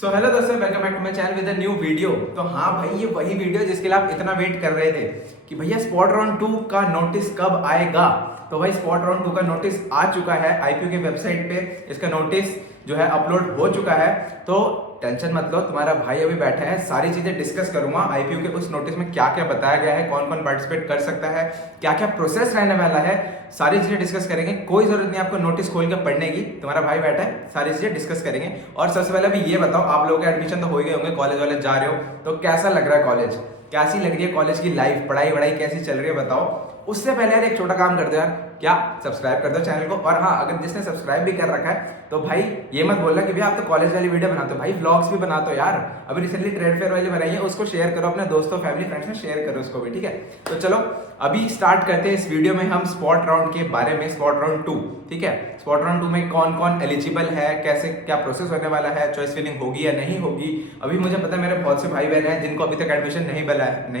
सो hello दोस्तों, welcome back to my channel with a new video. तो हाँ भाई, ये वही वीडियो जिसके लिए आप इतना वेट कर रहे थे कि भैया स्पॉट राउंड 2 का नोटिस कब आएगा। तो भाई स्पॉट राउंड 2 का नोटिस आ चुका है, आईपीयू की वेबसाइट पे इसका नोटिस जो है अपलोड हो चुका है। तो टेंशन मत लो, तुम्हारा भाई अभी बैठा है, सारी चीजें डिस्कस करूंगा। आईपीयू के उस नोटिस में क्या क्या बताया गया है, कौन कौन पार्टिसिपेट कर सकता है, क्या क्या प्रोसेस रहने वाला है, सारी चीजें डिस्कस करेंगे। कोई जरूरत नहीं आपको नोटिस खोल के पढ़ने की, तुम्हारा भाई बैठा है, सारी चीजें डिस्कस करेंगे। और सबसे पहले अभी ये बताओ, आप लोगों के एडमिशन तो हो गए होंगे, कॉलेज वाले जा रहे हो, तो कैसा लग रहा है कॉलेज, कैसी लग रही है कॉलेज की लाइफ, पढ़ाई वढ़ाई कैसी चल रही है बताओ। उससे पहले यार एक छोटा काम कर दो यार, क्या सब्सक्राइब कर दो चैनल को। और हाँ, अगर जिसने सब्सक्राइब भी कर रखा है तो भाई ये मत बोलना कि भैया आप तो कॉलेज वाली वीडियो बनाते हो, भाई व्लॉग्स भी बनाते हो यार। अभी रिसेंटली ट्रेड फेयर वाली बनाई है, उसको शेयर करो अपने दोस्तों फैमिली फ्रेंड्स में, शेयर करो उसको भी, ठीक है। तो चलो अभी स्टार्ट करते हैं इस वीडियो में हम स्पॉट राउंड के बारे में, स्पॉट राउंड 2, ठीक है। स्पॉट राउंड 2 में कौन कौन एलिजिबल है, कैसे क्या प्रोसेस होने वाला है, चॉइस फिलिंग होगी या नहीं होगी। अभी मुझे पता है मेरे बहुत से भाई बहन हैं जिनको अभी तक एडमिशन नहीं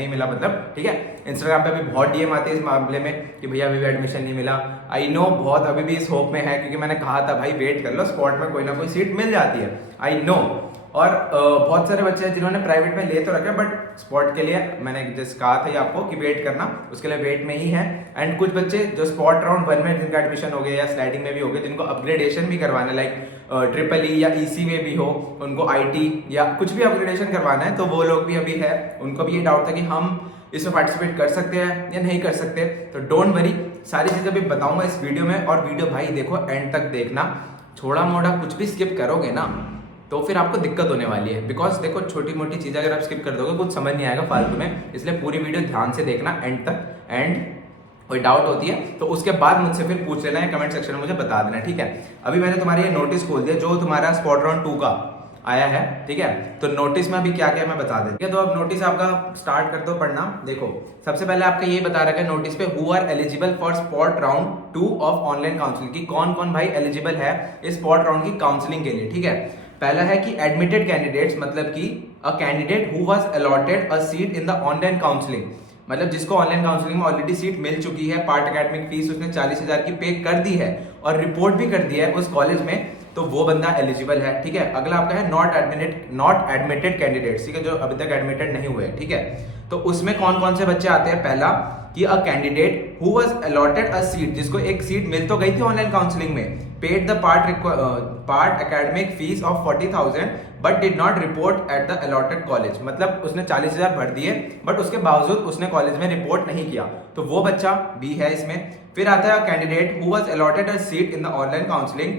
मिला मतलब, ठीक है। इंस्टाग्राम पे अभी बहुत डीएम आते हैं इस मामले में कि भैया अभी भी एडमिशन नहीं मिला। आई नो बहुत अभी भी इस होप में है, क्योंकि मैंने कहा था भाई वेट कर लो, स्पॉट में कोई ना कोई सीट मिल जाती है, आई नो। और बहुत सारे बच्चे हैं जिन्होंने प्राइवेट में ले तो रखा है, बट स्पॉट के लिए मैंने जैसे कहा था आपको कि वेट करना, उसके लिए वेट में ही है। एंड कुछ बच्चे जो स्पॉट राउंड 1 में जिनका एडमिशन हो गया या स्लाइडिंग में भी हो गया, जिनको अपग्रेडेशन भी करवाना है, लाइक ट्रिपल ई या ईसी में भी हो, उनको आईटी या कुछ भी अपग्रेडेशन करवाना है, तो वो लोग भी अभी है। उनको भी ये डाउट था कि हम इसमें पार्टिसिपेट कर सकते हैं या नहीं कर सकते। तो डोंट वरी, सारी चीजें भी बताऊंगा इस वीडियो में। और वीडियो भाई देखो एंड तक देखना, थोड़ा मोड़ा कुछ भी स्किप करोगे ना तो फिर आपको दिक्कत होने वाली है। बिकॉज देखो छोटी मोटी चीजें अगर आप स्किप कर दोगे कुछ समझ नहीं आएगा फालतू में, इसलिए पूरी वीडियो ध्यान से देखना एंड तक। एंड कोई डाउट होती है तो उसके बाद मुझसे फिर पूछ लेना है, कमेंट सेक्शन में मुझे बता देना, ठीक है। अभी मैंने तुम्हारे ये नोटिस खोल दिया जो तुम्हारा स्पॉट राउंड 2 का आया है, ठीक है। तो नोटिस में अभी क्या क्या मैं बता देती हूँ। तो अब नोटिस आपका स्टार्ट कर दो पढ़ना। देखो सबसे पहले आपका ये बता रखा है नोटिस पे, who are eligible for spot round 2 of online counselling, की कौन कौन भाई एलिजिबल है इस स्पॉट राउंड की काउंसलिंग के लिए, ठीक है। पहला है कि एडमिटेड कैंडिडेट्स, मतलब कि अ candidate who was allotted a seat in the online counselling, मतलब जिसको ऑनलाइन काउंसलिंग में ऑलरेडी सीट मिल चुकी है, पार्ट एकेडमिक फीस उसने 40,000 की पे कर दी है और रिपोर्ट भी कर दिया है उस कॉलेज में, तो वो बंदा एलिजिबल है, ठीक है। अगला आपका है नॉट एडमिटेड कैंडिडेट्स, ठीक है, जो अभी तक एडमिटेड नहीं हुए, ठीक है। तो उसमें कौन कौन से बच्चे आते हैं, पहला कि अ candidate who was allotted a seat, जिसको एक सीट मिल तो गई थी ऑनलाइन काउंसलिंग में, paid the part academic fees of 40,000 but did not report at the allotted college, मतलब उसने 40,000 भर दिए बट उसके बावजूद उसने कॉलेज में रिपोर्ट नहीं किया, तो वो बच्चा भी है इसमें। फिर आता है candidate who was allotted a seat in the online counselling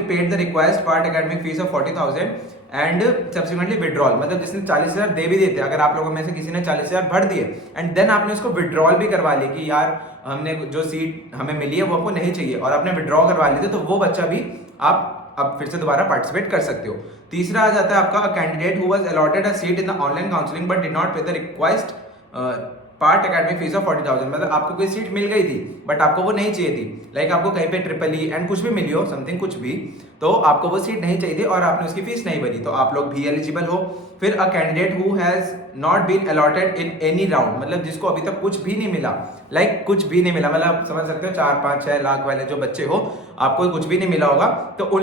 paid the required part academic fees of 40,000 and subsequently withdrawal, मतलब जिसने 40,000 दे भी देते, अगर आप लोगों में से किसी ने 40,000 भर दिए एंड देन आपने उसको विड्रॉल भी करवा ली कि यार हमने जो सीट हमें मिली है वो आपको नहीं चाहिए, और आपने विड्रॉ करवा ली थी, तो वो बच्चा भी आप अब फिर से दोबारा पार्टिसिपेट कर सकते हो। तीसरा आ जाता है आपका candidate who was allotted a seat in the online counselling but did not pay the request part academic fees of 40,000, मतलब आपको कोई सीट मिल गई थी बट आपको वो नहीं चाहिए थी, लाइक आपको कहीं पे ट्रिपल ई एंड कुछ भी मिली हो, समथिंग कुछ भी, तो आपको वो सीट नहीं चाहिए थी और आपने उसकी फीस नहीं भरी, तो आप लोग भी एलिजिबल हो। फिर a candidate who has not been allotted in any round, मतलब जिसको अभी तक कुछ भी नहीं मिला, लाइक कुछ भी नहीं मिला, मतलब आप समझ सकते हो 4-5-6 लाख वाले जो बच्चे हो, आपको कुछ भी नहीं मिला होगा, तो वो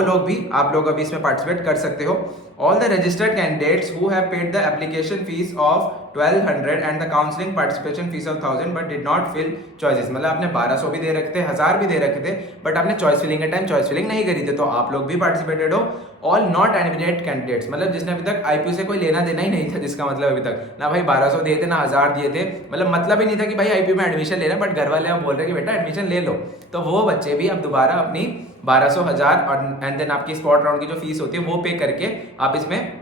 लोग भी आप लोग अभी इसमें पार्टिसिपेट कर सकते हो। All the registered candidates who have paid the application fees of 1200 and the counselling participation fees of 1000 but did not fill choices, मतलब आपने 1200 भी दे रखे थे, 1000 भी दे रखे थे, बट आपने चॉइस फिलिंग के टाइम चॉइस फिलिंग नहीं करी थी, तो आप लोग भी पार्टिसिपेटेड हो। ऑल नॉट एडमिटेड कैंडिडेट्स, मतलब जिसने अभी तक आईपीयू से कोई लेना देना ही नहीं था, जिसका मतलब अभी तक ना भाई 1200 दिए थे ना 1000 दिए थे, मतलब ही नहीं था कि भाई आईपीयू में एडमिशन लेना, बट घर वाले हम बोल रहे कि बेटा एडमिशन ले लो, तो वो बच्चे भी अब दोबारा अपनी 1200, 1000 और एंड देन आपकी स्पॉट राउंड की जो फीस होती है वो पे करके आप इसमें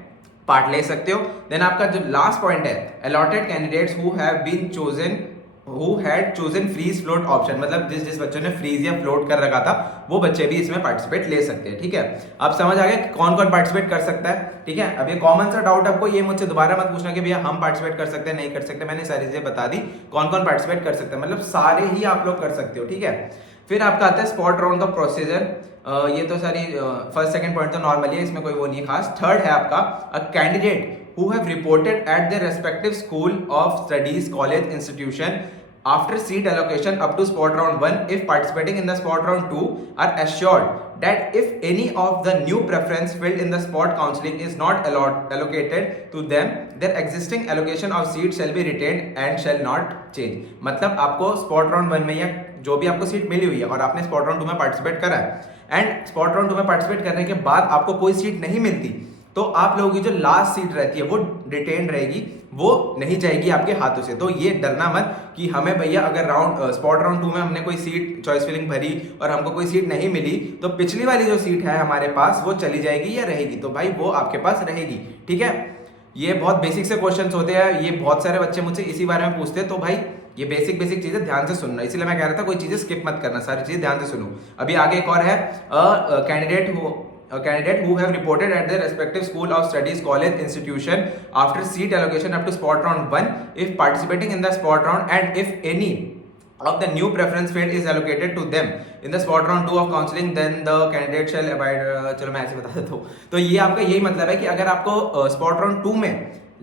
पार्ट ले सकते हो। देन आपका जो लास्ट पॉइंट है, allotted candidates who had chosen freeze float option, मतलब जिस बच्चों ने फ्रीज या फ्लोट कर रखा था वो बच्चे भी इसमें पार्टिसिपेट ले सकते हैं, ठीक है। अब समझ आ गया कौन कौन पार्टिसिपेट कर सकता है, ठीक है। अब ये कॉमन सा डाउट आपको, ये मुझसे दोबारा मत पूछना कि भैया हम पार्टिसिपेट कर सकते हैं नहीं कर सकते, मैंने सारी चीजें बता दी कौन कौन पार्टिसिपेट कर सकते हैं, मतलब सारे ही आप लोग कर सकते हो, ठीक है। फिर आपका आता है स्पॉट राउंड का प्रोसीजर, ये तो सारी फर्स्ट सेकंड पॉइंट तो नॉर्मली है, इसमें कोई वो नहीं खास। थर्ड है आपका अ candidate who have reported eight their respective school of studies college institution after seat allocation up to spot round 1 if participating in the spot round 2 are assured that if any of the new preference filled in the spot counseling is not allocated to them their existing allocation of seats shall be retained and shall not change। मतलब आपको spot round 1 में या जो भी आपको seat मिली हुई है और आपने स्पॉट राउंड 2 में पार्टिसिपेट करा है एंड स्पॉट राउंड 2 में पार्टिसिपेट करने के बाद आपको कोई सीट नहीं मिलती तो आप लोगों की जो लास्ट सीट रहती है वो रिटेन रहेगी, वो नहीं जाएगी आपके हाथों से। तो ये डरना मत कि हमें भैया अगर स्पॉट राउंड 2 में हमने कोई सीट चॉइस फिलिंग भरी और हमको कोई सीट नहीं मिली तो पिछली वाली जो सीट है हमारे पास वो चली जाएगी या रहेगी, तो भाई वो आपके पास रहेगी। ठीक है, ये बहुत बेसिक से क्वेश्चंस होते हैं, ये बहुत सारे बच्चे मुझसे इसी बारे में पूछते हैं, तो भाई ये बेसिक चीजें ध्यान से सुनना, इसलिए मैं कह रहा था कोई चीजें स्किप मत करना, सारी चीजें ध्यान से सुनो। अभी आगे एक और है candidate who have reported at their respective school of studies, college, institution after seat allocation up to spot round 1 if participating in the spot round and if any of the new preference field is allocated to them in the spot round 2 of counseling then the candidate shall abide चलो मैं ऐसे बता देता हूँ। तो ये आपका यही मतलब है कि अगर आपको स्पॉट राउंड 2 में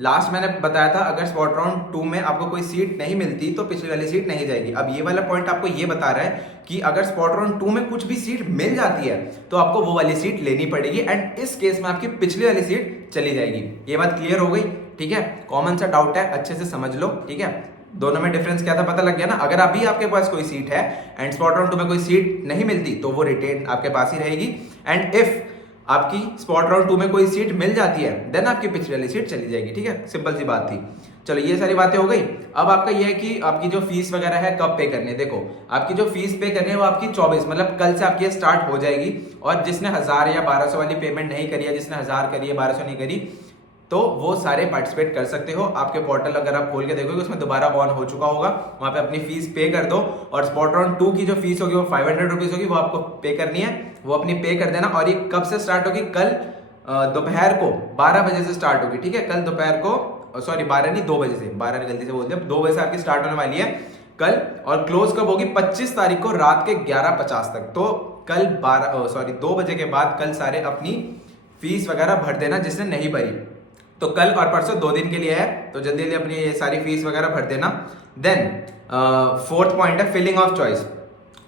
लास्ट मैंने बताया था अगर स्पॉट राउंड 2 में आपको कोई सीट नहीं मिलती तो पिछली वाली सीट नहीं जाएगी। अब ये वाला पॉइंट आपको ये बता रहा है कि अगर स्पॉट राउंड 2 में कुछ भी सीट मिल जाती है तो आपको वो वाली सीट लेनी पड़ेगी एंड इस केस में आपकी पिछली वाली सीट चली जाएगी। ये बात क्लियर हो गई? ठीक है, कॉमन सा डाउट है, अच्छे से समझ लो। ठीक है, दोनों में डिफरेंस क्या था पता लग गया ना। अगर अभी आपके पास कोई सीट है एंड स्पॉट राउंड 2 में कोई सीट नहीं मिलती तो वो रिटेन आपके पास ही रहेगी एंड इफ आपकी स्पॉट राउंड 2 में कोई सीट मिल जाती है देन आपकी पिछली वाली सीट चली जाएगी। ठीक है, सिंपल सी बात थी। चलो ये सारी बातें हो गई। अब आपका ये है कि आपकी जो फीस वगैरह है कब पे करनी है। देखो आपकी जो फीस पे करनी है वो आपकी 24 मतलब कल से आपकी स्टार्ट हो जाएगी और जिसने 1000 या 1200 वाली पेमेंट नहीं करी है, जिसने 1000 करी है 1200 नहीं करी, तो वो सारे पार्टिसिपेट कर सकते हो। आपके पोर्टल अगर आप खोल के देखोगे उसमें दोबारा ऑन हो चुका होगा, वहां पे अपनी फीस पे कर दो और स्पॉट राउंड 2 की जो फीस होगी वो 500 रुपीज होगी, वो आपको पे करनी है, वो अपनी पे कर देना। और ये कब से स्टार्ट होगी? कल दोपहर को 12 बजे से स्टार्ट होगी। ठीक है, कल दोपहर को सॉरी 12 नहीं 2 बजे से, 12 गलती से बोल दिया, 2 बजे से आपकी स्टार्ट होने वाली है कल और क्लोज कब होगी? 25 तारीख को रात के 11:50 तक। तो कल 2 बजे के बाद कल सारे अपनी फीस वगैरह भर देना जिसने नहीं भरी। तो कल और परसों 2 दिन के लिए है, तो जल्दी जल्दी अपनी ये सारी फीस वगैरह भर देना। देन 4th पॉइंट है फिलिंग ऑफ चॉइस।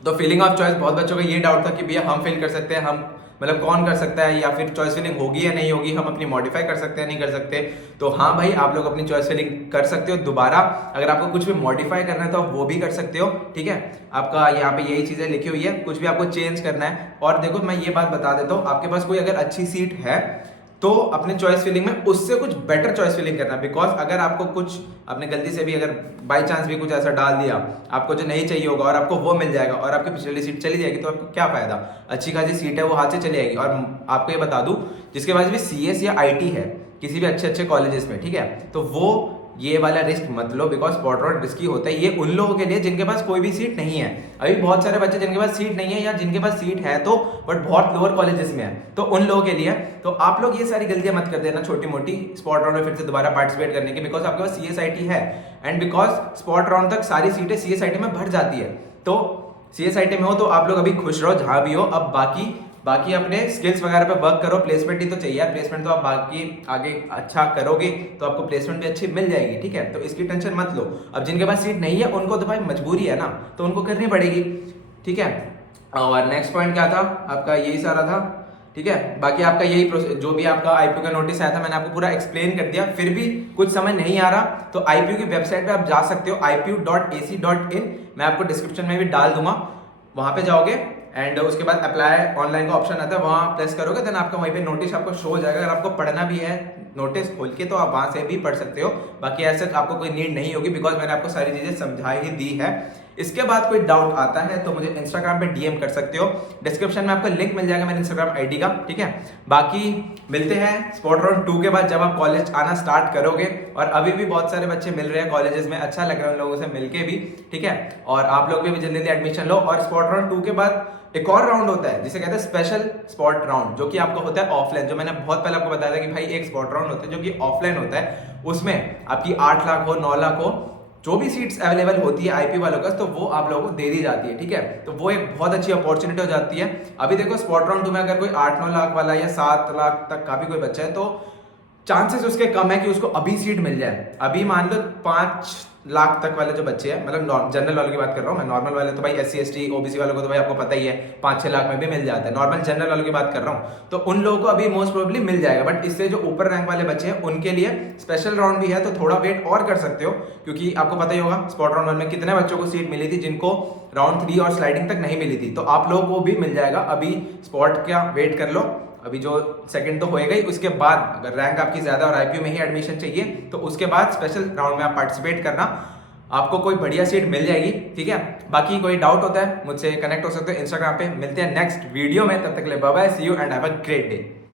तो फिलिंग ऑफ चॉइस बहुत बच्चों का ये डाउट था कि भैया हम फिल कर सकते हैं, हम मतलब कौन कर सकता है, या फिर चॉइस फिलिंग होगी या नहीं होगी, हम अपनी मॉडिफाई कर सकते हैं नहीं कर सकते। तो हाँ भाई आप लोग अपनी चॉइस फिलिंग कर सकते हो दोबारा, अगर आपको कुछ भी मॉडिफाई करना है तो आप वो भी कर सकते हो। ठीक है, आपका यहाँ पे यही चीजें लिखी हुई है, कुछ भी आपको चेंज करना है। और देखो मैं ये बात बता देता हूँ, आपके पास कोई अगर अच्छी सीट है तो अपने चॉइस फिलिंग में उससे कुछ बेटर चॉइस फिलिंग करना, बिकॉज अगर आपको कुछ आपने गलती से भी अगर बाय चांस भी कुछ ऐसा डाल दिया आपको जो नहीं चाहिए होगा और आपको वो मिल जाएगा और आपकी पिछली सीट चली जाएगी तो आपको क्या फायदा? अच्छी खासी सीट है वो हाथ से चली जाएगी। और आपको ये बता दूं जिसके पास भी CS या IT है किसी भी अच्छे कॉलेजेस में, ठीक है, तो वो ये वाला रिस्क मत लो, बिकॉज स्पॉट राउंड रिस्की होता है। ये उन लोगों के लिए जिनके पास कोई भी सीट नहीं है। अभी बहुत सारे बच्चे जिनके पास सीट नहीं है या जिनके पास सीट है तो बट बहुत लोअर कॉलेजेस में है, तो उन लोगों के लिए तो आप लोग ये सारी गलतियां मत कर देना छोटी मोटी स्पॉट राउंड में फिर से दोबारा पार्टिसिपेट करने की, बिकॉज आपके पास CS IT है एंड बिकॉज स्पॉट राउंड तक सारी सीटें CS IT में भर जाती है। तो CS IT में हो तो आप लोग अभी खुश रहो जहां भी हो। अब बाकी अपने स्किल्स वगैरह पे वर्क करो। प्लेसमेंट ही तो चाहिए यार, प्लेसमेंट तो आप बाकी आगे अच्छा करोगे तो आपको प्लेसमेंट भी अच्छी मिल जाएगी। ठीक है, तो इसकी टेंशन मत लो। अब जिनके पास सीट नहीं है उनको तो भाई मजबूरी है ना, तो उनको करनी पड़ेगी। ठीक है, और नेक्स्ट पॉइंट क्या था आपका? यही सारा था। ठीक है, बाकी आपका यही जो भी आपका IPO का नोटिस आया था मैंने आपको पूरा एक्सप्लेन कर दिया। फिर भी कुछ समझ नहीं आ रहा तो IPO की वेबसाइट पे आप जा सकते हो, ipo.ac.in, मैं आपको डिस्क्रिप्शन में भी डाल दूंगा, वहां पे जाओगे एंड उसके बाद अप्लाई ऑनलाइन का ऑप्शन आता है, वहां प्रेस करोगे देन आपका वहीं पे नोटिस आपको शो हो जाएगा। अगर आपको पढ़ना भी है नोटिस खोल के तो आप वहां से भी पढ़ सकते हो, बाकी ऐसे आपको कोई नीड नहीं होगी बिकॉज मैंने आपको सारी चीजें समझा ही दी है। इसके बाद कोई डाउट आता है तो मुझे इंस्टाग्राम पे DM कर सकते हो, डिस्क्रिप्शन में आपको लिंक मिल जाएगा मेरे इंस्टाग्राम ID का। ठीक है, बाकी मिलते हैं स्पॉट राउंड 2 के बाद जब आप कॉलेज आना स्टार्ट करोगे। और अभी भी बहुत सारे बच्चे मिल रहे हैं कॉलेजेस में, अच्छा लग रहा है उन लोगों से मिलके भी। ठीक है, और आप लोग भी जल्दी एडमिशन लो। और स्पॉट राउंड 2 के बाद एक और राउंड होता है जिसे कहते हैं स्पेशल स्पॉट राउंड, जो कि आपको होता है ऑफलाइन, जो मैंने बहुत पहले आपको बताया था कि भाई एक स्पॉट राउंड होता है जो कि ऑफलाइन होता है। उसमें आपकी 8 लाख हो 9 लाख हो जो भी सीट्स अवेलेबल होती है IP वालों का, तो वो आप लोगों को दे दी जाती है। ठीक है, तो वो एक बहुत अच्छी अपॉर्चुनिटी हो जाती है। अभी देखो स्पॉट राउंड 2 में अगर कोई 8-9 लाख वाला या 7 लाख तक का भी कोई बच्चा है चांसेस उसके कम है कि उसको अभी सीट मिल जाए। अभी मान लो 5 लाख तक वाले जो बच्चे हैं, मतलब जनरल वालों की बात कर रहा हूँ मैं, नॉर्मल वाले तो भाई SC ST OBC वालों को तो भाई आपको पता ही है 5-6 लाख में भी मिल जाता है, नॉर्मल जनरल वालों की बात कर रहा हूँ। तो उन लोगों को अभी मोस्ट प्रोबेबली मिल जाएगा, बट इससे जो ऊपर रैंक वाले बच्चे हैं उनके लिए स्पेशल राउंड भी है, तो थोड़ा वेट और कर सकते हो, क्योंकि आपको पता ही होगा स्पॉट राउंड 1 में कितने बच्चों को सीट मिली थी जिनको राउंड 3 और स्लाइडिंग तक नहीं मिली थी। तो आप लोगों को भी मिल जाएगा, अभी स्पॉट का वेट कर लो। अभी जो सेकंड तो होएगा ही, उसके बाद अगर रैंक आपकी ज्यादा और IPU में ही एडमिशन चाहिए तो उसके बाद स्पेशल राउंड में आप पार्टिसिपेट करना, आपको कोई बढ़िया सीट मिल जाएगी। ठीक है, बाकी कोई डाउट होता है मुझसे कनेक्ट हो सकते हो इंस्टाग्राम पे। मिलते हैं नेक्स्ट वीडियो में, तब तक के लिए bye bye, see you and have a great day.